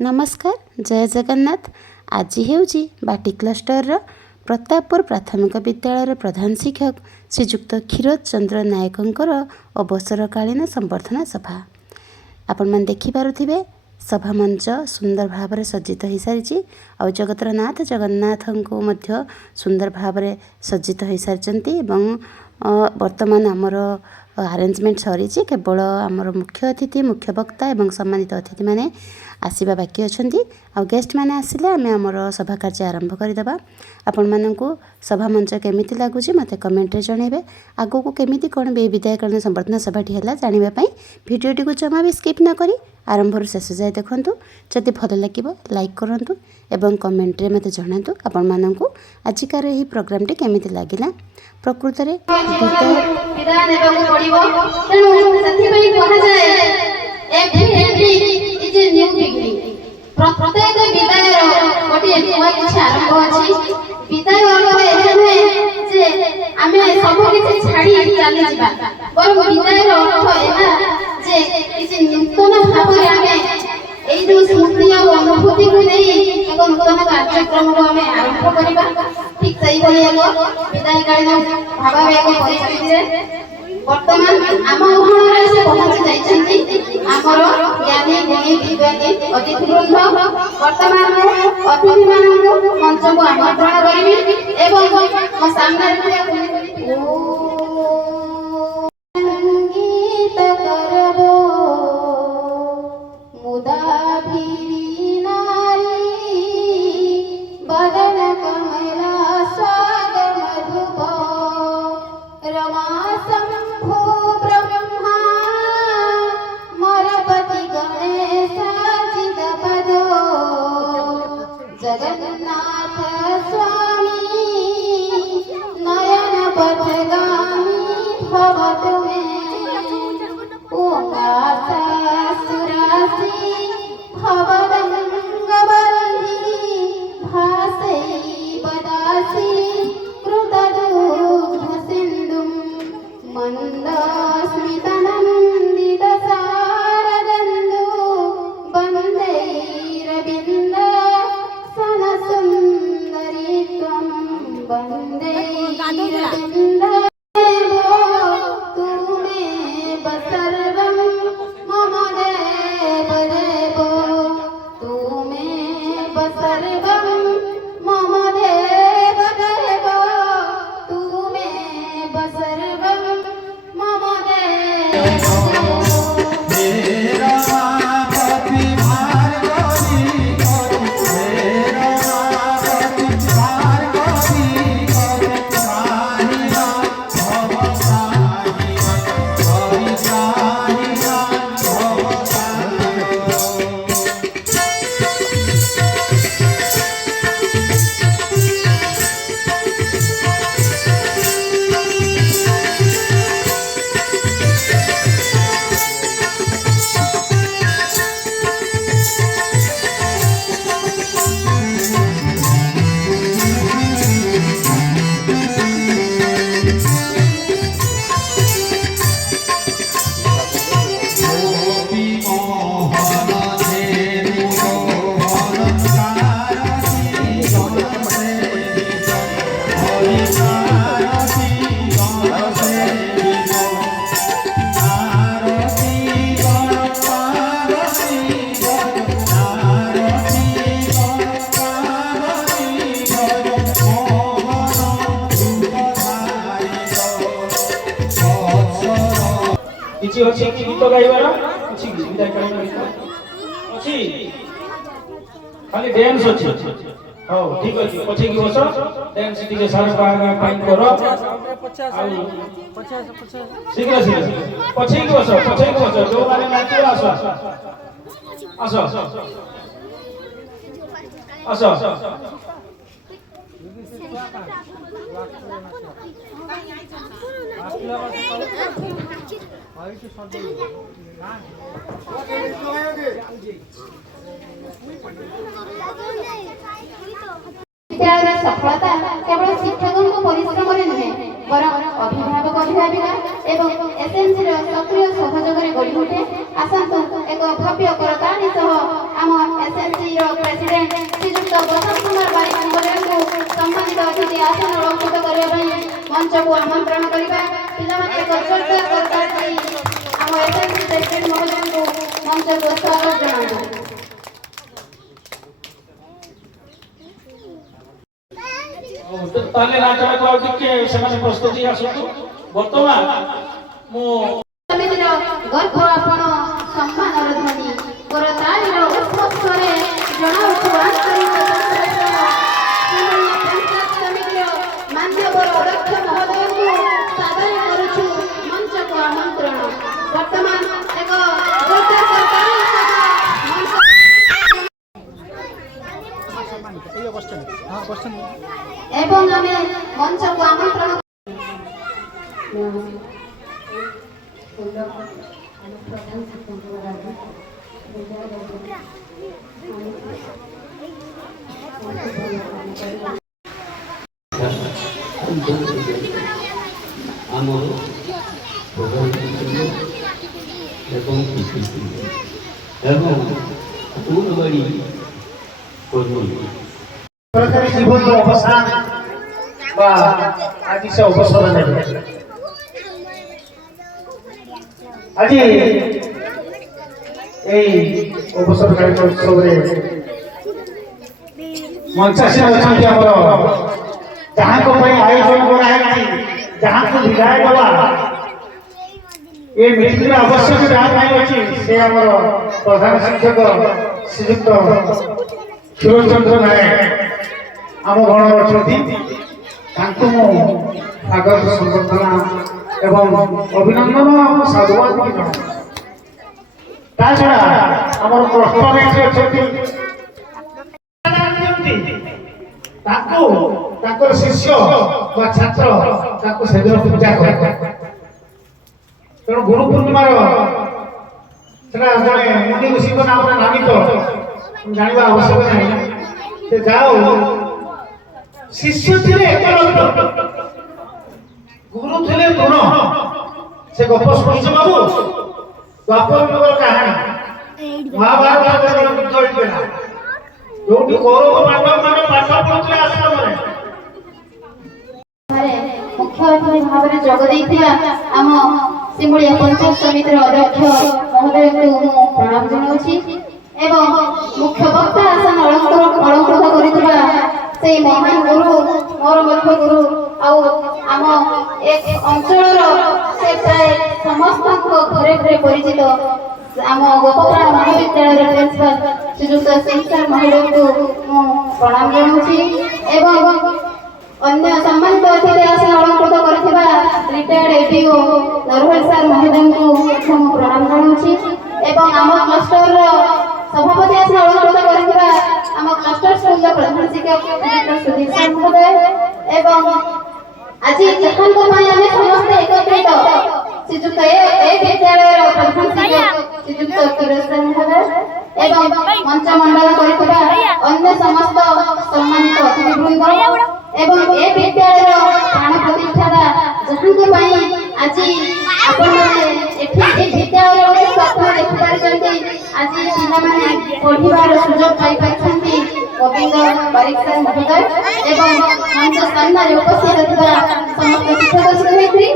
नमस्कार जय जगन्नाथ। आज हेउची बाटी क्लस्टर प्रतापपुर प्राथमिक विद्यालय प्रधान शिक्षक श्रीजुक्त क्षीरोद चंद्र नायकंकर अवसरकालीन संबर्धना सभा। आपण मन देखि पारुथिबे सभा मंच सुंदर भाव में सज्जित हो सारी और जगतर नाथ जगन्नाथ को मध्य सुंदर भाव में सज्जित हो सारी। वर्तमान आमर अरेंजमेंट सरी केवल आमर मुख्य अतिथि मुख्य वक्ता एवं सम्मानित अतिथि माने आसवा बाकी अच्छा आ गेस्ट मैंने आसिले आम आमर सभा कार्य आरंभ करदे। आपण मानू सभा मंच केमी लगुच मत कमेंट जनइबे। आगो को केमी कौन विदायकालीन संबर्धना सभाटी है जानापी भिडटी को जमा भी स्किप न करी आरंभ शेष जाए देखूँ। जदि भल लगे लाइक करूँ एवं कमेंट्रे मत जनातु आपण मानू आजिकार यही प्रोग्रामटी केमी लगे। प्रकृत में प्रत्येक विदायर गोटे नुआ किसी आरंभ अच्छी। विदाय अर्थ यह नुहे जे आमे सब किसी छाड़ी चली जावा, बरं विदायर अर्थ यह जे किसी नूतन भाव में आमे एई जो स्मृति और अनुभूति को नहीं एक नूतन कार्यक्रम को आमे आरंभ करिबा। ठीक सही भली एगो विदायकालीन भाव में एगो परिस्थिति वर्तमान आम उदाहरण से पहुंची जाइछन्ती आमर ज्ञानी गुणी विज्ञानी अतिथि वृंद। वर्तमान अतिथि मानक मंच को आमंत्रण करिबी एवं मो सामने संगीत करबो मुदा भिरी नारी बदन कमला स्वाद मधुप रमा शंभु ब्रह्मा मरपति गणेश चिद पदो जगन्नाथ स्वामी नयन पथगामी भवतु मे ओंकार सुरासी भवदंग बलिहि भासै बदासी कृतदुग्ध सिंधुं मंदस्मितनंदित सारदंदु वंदैरविंद सनसुंदरी त्वं वंदैरविंद किछि अछि कि गीत गाइबार अछि विदायकालीन गीत अछि खाली डांस अछि। हां ठीक अछि पछे की बस डांस टिके सारे बागा पाइन करो आ शीघ्र शीघ्र पछे की बस जो माने नाचियो आसो आसो आसो विद्यालय सफलता केवल शिक्षकों को परिश्रम नुहे बरं अभिभावक अध्यापिका एवं एसएमसी सक्रिय सहयोग गढ़ी उठे। आसतु एक भव्य करताली आम एसएमसी मंच को आमंत्रण करिबा पिलामाने एक जोरदार करताल देई हम एसएमसी प्रेसिडेंट महोदय को मंच को स्वागत जणाबो। ताले नाटक को टिके सेमाने प्रस्तुति आसतु वर्तमान मो समितिर गर्भ आपण सम्मानर ध्वनि करतालीर उत्सवरे जणाउछु आन्तरिक पंचायत समितिर मान्यवर अध्यक्ष महोदय को सादर करूछु मंच को आमंत्रण। वर्तमान एक जोरदार करताली एवं आमे मंच को आमंत्रण सरकारी जीवन अवसान आज से अवसर ने आज अवसर कार्यक्रम उत्सव मंचासी अच्छा जहाँ को आयोजन कराई जहाँ को विदाय दवा ये मीटिंग आवश्यक जहाँ अच्छी से आम प्रधान शिक्षक श्रीयुक्त क्षीर चंद्र नायक आम गण अच्छा स्वागत संबर्धना एवं अभिनंदन साधुवाद छड़ा आम प्रश्न शिष्य छात्र से पूजा कर तेणु गुरु पूर्णिमार जड़े मुनि ऋषि नाम नामित जानवा आवश्यक नहीं से जाओ शिष्य थे गुरु थे गुण से गप शुणुच बाबू द्वापर युगर कहानी महाभारत जो कौरव पांडव मान पाठ पढ़ुले आश्रम मुख्य अतिथि भाव में जोग देइथिया आम सिमुलिया पंचायत समितिर अध्यक्ष महोदय को प्रणाम जनाउछि एवं मुख्य वक्ता आसन अलंकृत करिथिबा से महान गुरु मोर मुख्य गुरु आउ आम एक अंचल से प्राय समस्त घरे घरे परिचित आम गोपप्राण महाविद्यालय प्रिंसिपल श्रीयुक्त सिंह सर महोदय को प्रणाम जनाउछि एवं अन्य सम्मानित अतिथि आसन अलंकृत करिथिबा रिटायर्ड एडीओ नरहर सर महोदय को प्रणाम जनाउछि एवं आम क्लस्टर सभापति आसन अलंकृत करिथिबा आम क्लस्टर स्कूल प्रधान शिक्षक सुधीर सर महोदय एवं आज जहां को पई आमे समस्त एकत्रित श्रीयुक्त ए विद्यालय प्रधान शिक्षक श्रीयुक्त सुरेश सर महोदय एवं मंच मंडल करिथिबा अन्य समस्त सम्मानित अतिथिवृंद एवं ए विद्यालय प्राण प्रतिष्ठाता जहां को पई आज आपण माने एठी ए विद्यालय रे स्वप्न देखि पारछन्ती आज पिला माने पढिबार सुयोग पाई पारछन्ती गोविंद बारिक सर महोदय एवं मंच सामने उपस्थित थिबा समस्त शिक्षक शिक्षयित्री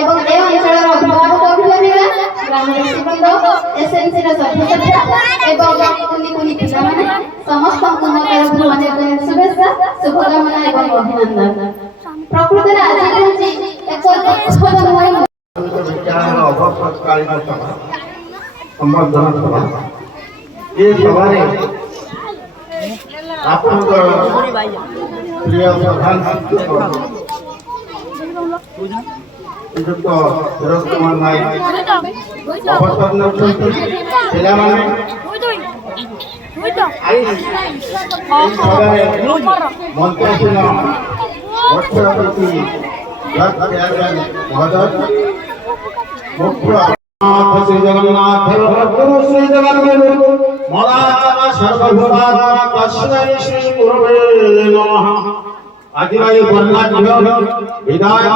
एवं ए अंचलर अभिभावक अभिभाविका ग्रामवासीवृंद एसएमसी र सदस्य एवं कुनी पिला माने समस्त तरफ अनेक शुभेच्छा शुभकामना एवं अभिनंदन। प्रकृति आज होची एक उत्सवमय विज्ञान अवसरकालीन सभा संबर्धना सभा ये सभा आपण प्रिय प्रधान शिक्षक श्रीयुक्त भरत कुमार नायक अवसर पिला मंत्रासीन वर्षपति श्री जगन्नाथ गुरु श्री जगन्नाथ मलात्मा सर्वभूतात्मा तस्मै श्री गुरुवे नमः। आज वर्णाढ्य विदाय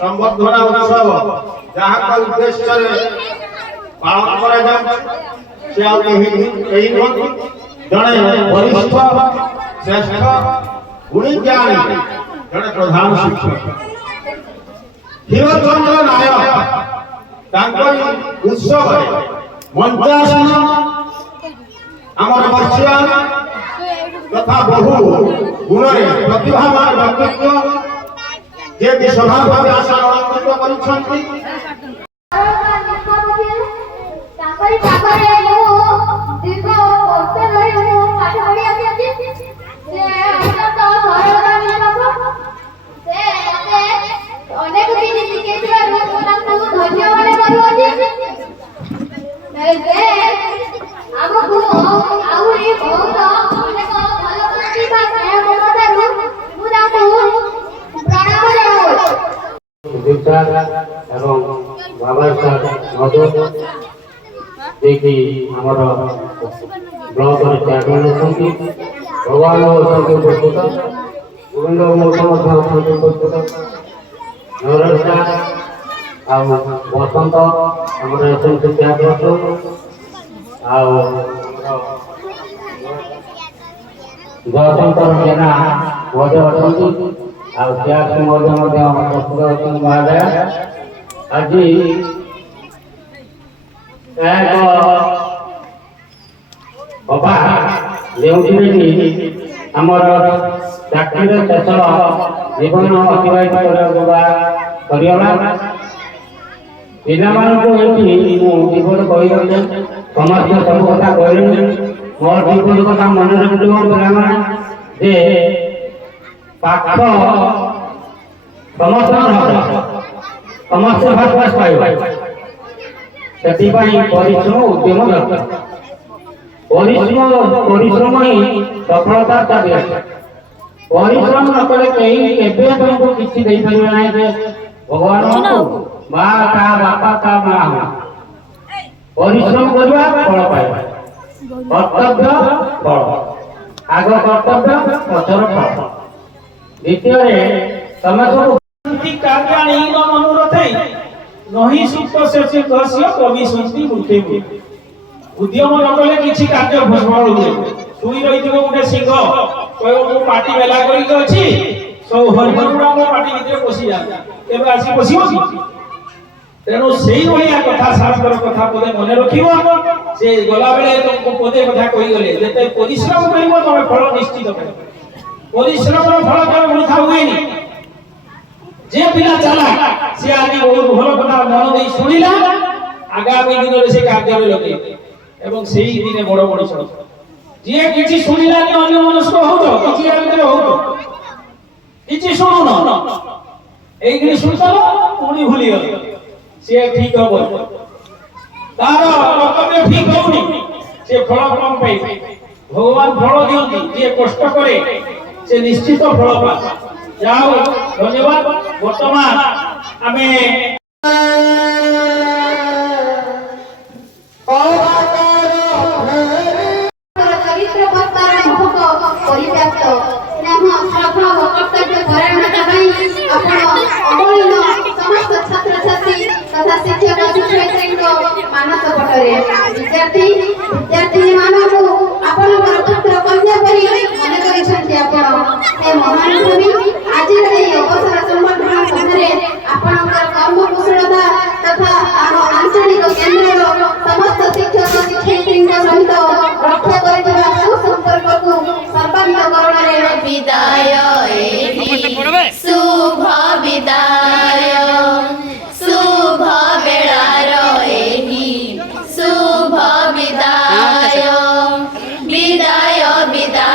संबर्धना उत्सव जहाँ का उद्देश्य पालन करा जड़े वरिष्ठ श्रेष्ठ गुणी ज्ञानी जड़े प्रधान शिक्षक ক্ষীরচন্দ্র নায়ক তাঙ্করি উৎসବରେ মঞ্চাসীন আমার বর্ষিয়ান তথা বহু গুণরে প্রতিভাবান ব্যক্তিত্ব যে কি সভাপতি আশা অলঙ্কৃত କରିଛନ୍ତି ତାଙ୍କରି ପାଖରେ ମୁଁ ଦୀର୍ଘ ବର୍ଷ ଧରି ମୁଁ ପାଠ ପଢି ଆସିଛି। ସେ ଅତ୍ୟନ୍ତ ସରଳଗାମୀ ଲୋକ। ସେ ମୋତେ ଅନେକ କିଛି ଶିଖେଇଥିବାରୁ ମୁଁ ତାଙ୍କୁ ଧନ୍ୟବାଦ କରୁଅଛି। ସେ ଆମକୁ ଆହୁରି ବହୁତ ଅନେକ ଭଲ ପ୍ରତିଭା ସ୍ନେହ ମମତାରୁ ମୁଁ ତାଙ୍କୁ ପ୍ରଣାମ ଜଣାଉଛି। ଏବଂ ବାବା ମଧୁ ଯିଏକି ଆମର ବ୍ଲକରେ ଚେୟାରମ୍ୟାନ୍ ଅଛନ୍ତି, ଭଗବାନ ଅଛନ୍ତି ଉପସ୍ଥିତ, ଗୋବିନ୍ଦ ମୌସ ମଧ୍ୟ ଅଛନ୍ତି ଉପସ୍ଥିତ, ନରେଶ ଦାସ ଆଉ ବସନ୍ତ ଆମର ଏସଏମସି ଚେୟାରପର୍ସନ ଆଉ ଜୟଶଙ୍କର ଜେନା ମଧ୍ୟ ଅଛନ୍ତି ଆଉ ଚେୟାରମ୍ୟାନ୍ ମଧ୍ୟ ଉପସ୍ଥିତ ଅଛନ୍ତି ମହାଦୟ। ଆଜି ଏକ ସଭା ଯେଉଁଥିରେ କି ଆମର ଚାକିରିର ଶେଷ ଜୀବନ ଅତିବାହିତ କରିଗଲା। ପିଲାମାନଙ୍କୁ ଏଠି ମୁଁ ଜୀବନ କହିଦେଲେ ସମସ୍ତେ ସବୁ କଥା କହିଲେଣି। ମୋର ଜୀବନ କଥା ମନେ ରଖିଥିବ ପିଲାମାନେ ଯେ ପାଠ ସମସ୍ତଙ୍କର ସମସ୍ତେ ଭାଗ ପାଇବେ, ସେଥିପାଇଁ ପରିଶ୍ରମ ଉଦ୍ୟମ ଦରକାର। ପରିଶ୍ରମ ହିଁ ସଫଳତା ଚାବିକାଠି। ପରିଶ୍ରମ ନ କଲେ କେହି କେବେ ତମକୁ କିଛି ଦେଇପାରିବେ ନାହିଁ ଯେ ଭଗବାନ ମା ତା ବାପା ତା ମା ହଉ। ପରିଶ୍ରମ କରିବା ଫଳ ପାଇବା, କର୍ତ୍ତବ୍ୟ ଫଳ, ଆଗ କର୍ତ୍ତବ୍ୟ ପଛର ଫଳ। ଦ୍ୱିତୀୟରେ ତମେ ସବୁ कार्याणि मनोरथे नहीं सुक्त से कस्य कवि संति मूर्खे उद्यम न कले किछि कार्य भस्मल हुए। सुई रहिथिबो गुटे सिंह कहबो मो पार्टी बेला करी के अछि सब हरिहरुडा मो पार्टी भितर पसि जा एबे आसी पसिबो कि तेनो सेही भलिया कथा शास्त्र कथा पदे मने रखिबो। से गला बेले तुमको पदे कथा कहि गले जेते परिश्रम करिबो तमे फल निश्चित पाइबो। परिश्रम रो फल केबे वृथा हुएनी। जे पिला चला से आदि बहुत भल कथा मन दे शुणिला आगामी दिन रे से कार्य रे लगे एवं सेही दिने बड़ बड़ सर जे किछि शुणिलानी अन्य मनस्क हो तो किछि आगे हो तो किछि शुणु न एई दिन शुणतलो पुणी भूली गल से ठीक हो तार कर्तव्य ठीक होनी से फल कम पाई। भगवान फल दियंती जे कष्ट करे से निश्चित फल पाए। जाओ धन्यवाद। वर्तमान आमे चरित्र पत्तर महक परिव्याप्त स्नेह श्रद्धा व कर्तव्य परायणता ପାଇଁ ଆପଣ ଅବହେଳିତ ସମସ୍ତ ଛାତ୍ରଛାତ୍ରୀ ତଥା ଶିକ୍ଷକ ଶିକ୍ଷୟିତ୍ରୀଙ୍କ ମାନସ ପଟରେ ବିଦ୍ୟାର୍ଥୀମାନଙ୍କୁ ଆପଣଙ୍କର ପୁତ୍ର କନ୍ୟା ପରି ମନେ କରିଛନ୍ତି। ଆପଣ ଏ ମହାନ ଭୂମି ଆଜିର ଏହି ଅବସର ସମ୍ବର୍ଦ୍ଧନା ସଭାରେ ଆପଣଙ୍କର କର୍ମକୁଶଳତା ତଥା ଆମ ଆଞ୍ଚଳିକ କେନ୍ଦ୍ରର ସମସ୍ତ ଶିକ୍ଷକ ଶିକ୍ଷୟିତ୍ରୀଙ୍କ ସହିତ ରକ୍ଷା କରିଥିବା ସୁସମ୍ପର୍କକୁ ସର୍ବାନ୍ତକରଣରେ विदाय शुभ विदाय शुभ बेलार शुभ विदाय विदाय विदाय